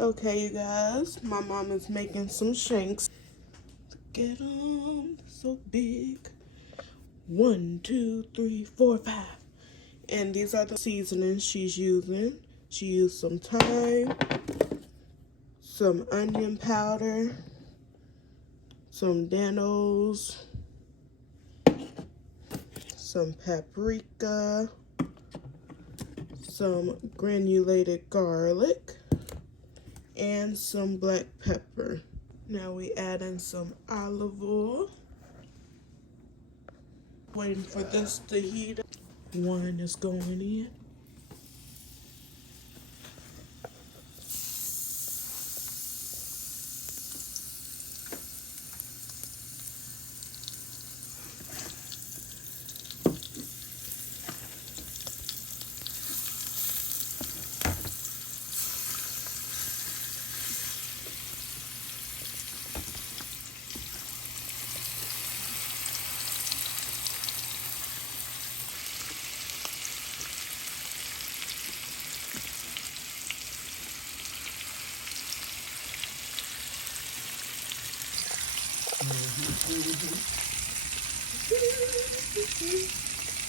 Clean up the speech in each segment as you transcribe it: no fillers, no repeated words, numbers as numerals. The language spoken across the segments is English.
Okay, you guys, my mom is making some shanks. Get them so big. 1, 2, 3, 4, 5. And these are the seasonings she's using. She used some thyme, some onion powder, some danos, some paprika, some granulated garlic, and some black pepper. Now we add in some olive oil. Waiting for this to heat up. Wine is going in.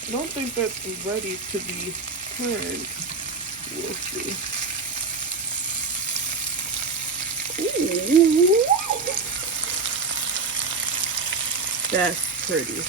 I don't think that's ready to be turned. We'll see. Ooh. That's pretty.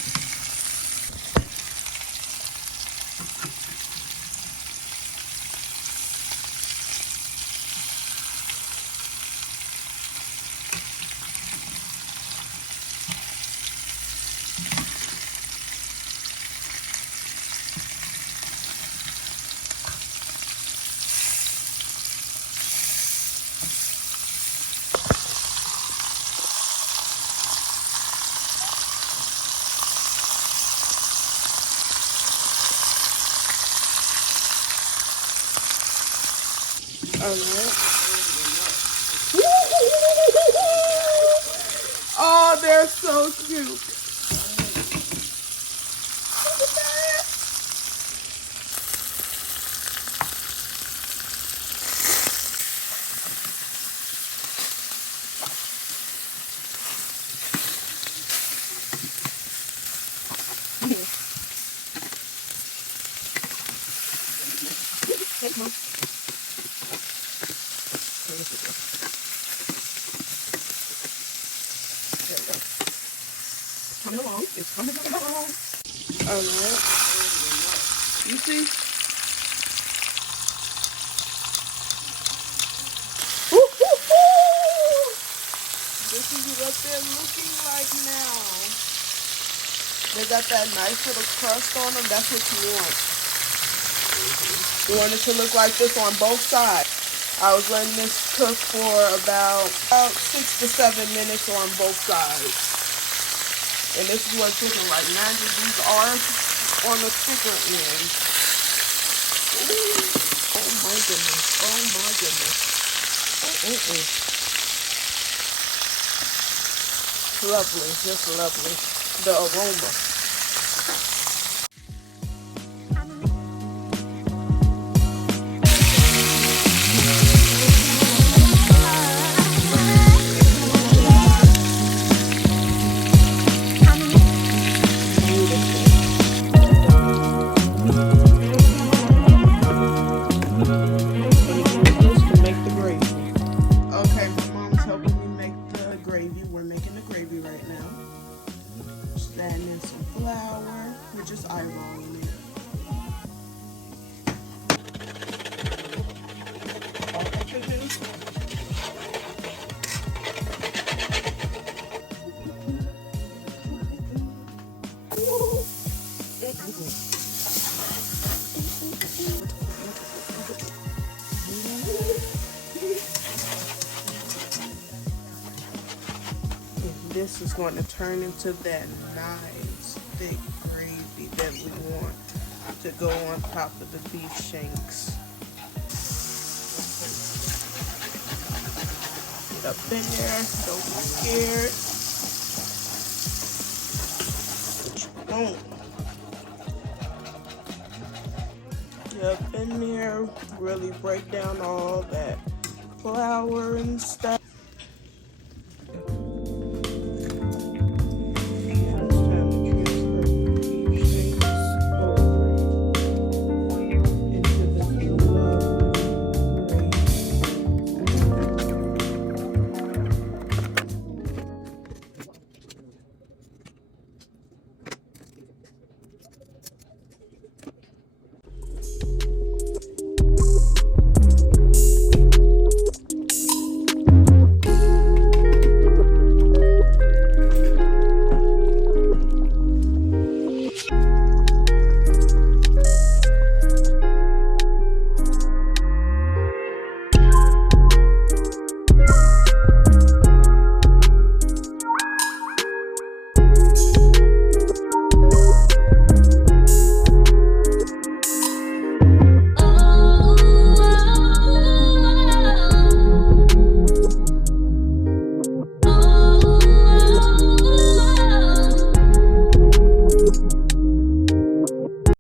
Alright. Oh, they're so cute. Look at that. Thanks, Mom. There we go. Coming along. It's coming along. Alright. You see? This is what they're looking like now. They got that nice little crust on them. That's what you want. You want it to look like this on both sides. I was letting this cook for about 6 to 7 minutes on both sides. And this is what it's looking like. Now these are on the thicker end. Ooh. Oh my goodness. Oh my goodness. Lovely. Just lovely. The aroma. Adding in some flour. We're just eyeballing it. This is going to turn into that nice thick gravy that we want to go on top of the beef shanks. Get up in there, don't be scared. Don't. Get up in there, really break down all that flour and stuff.